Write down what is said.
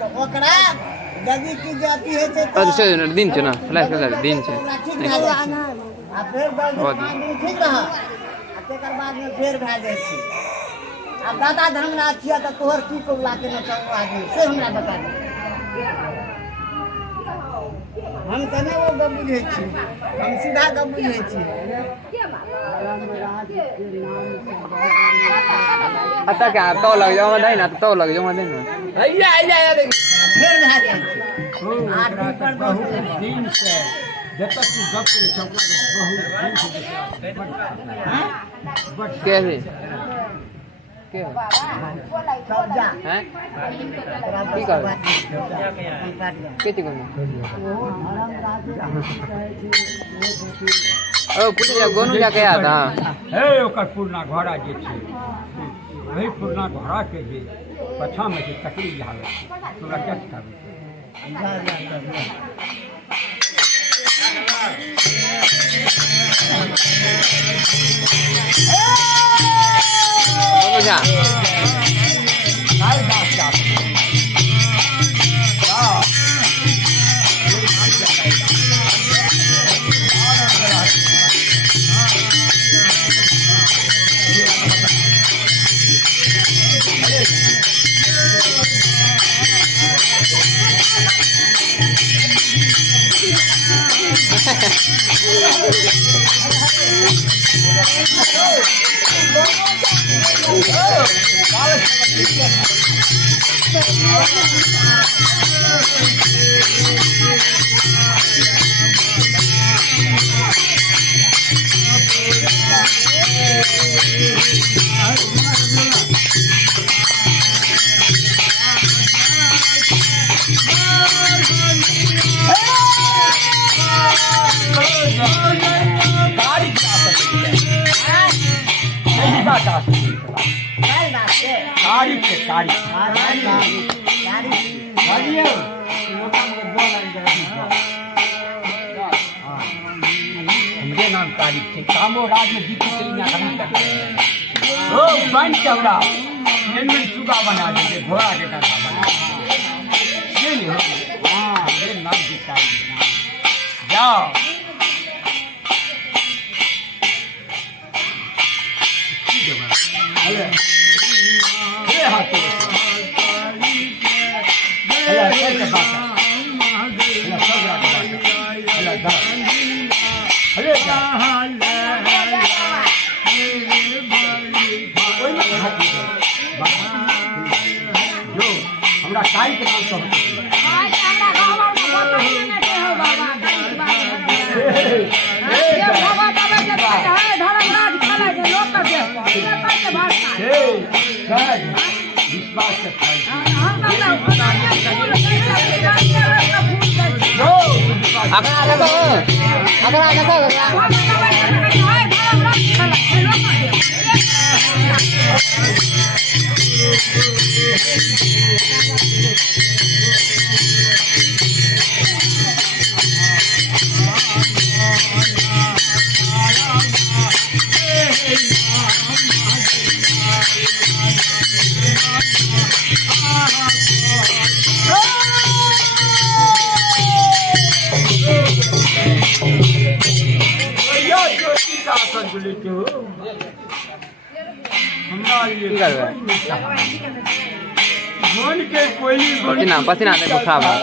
तो ओकरा यदि की जाती है तो दिन छे ना फ्लैश कर दिन छे आ फिर 10 दिन 5 दिन ठीक रहा आ तेकर बाद में फिर भए जाइ छै अब दादा धर्मराज छिया तो तोहर की कोला के न चल आदमी से हमरा बता दे हम तने वो गप बुझै छी हम सीधा गप बुझै छी आता क्या तो लग जाओ नहीं ना तो लग जाओ नहीं ना भैया आ जा फिर भए जाइ छै 8 दिन पर बहुत दिन से जब तक तू गप करे चौकला बहुत कैसे के सब जा हैं की कर के चीज करना ओ कुछ गोनू क्या कहा था हे ओकर पुरना घोड़ा जे छै वही पुरना घोड़ा के जे पछा में जे तकड़ी लागे तोरा क्या सिखाबे जा हमरे नाम तारीख थे कामो राज में जीती चलिया कभी तक ओ बन चवड़ा इनमें सुगा बना दे घोड़ा के काका बना ये नहीं हो हां ये नाम की तारीख जाओ ये हाथ कैसे बात अरे जो हमरा काई के नाम सब विश्वास से अगला लगा पसीना पसीना देखो खराब है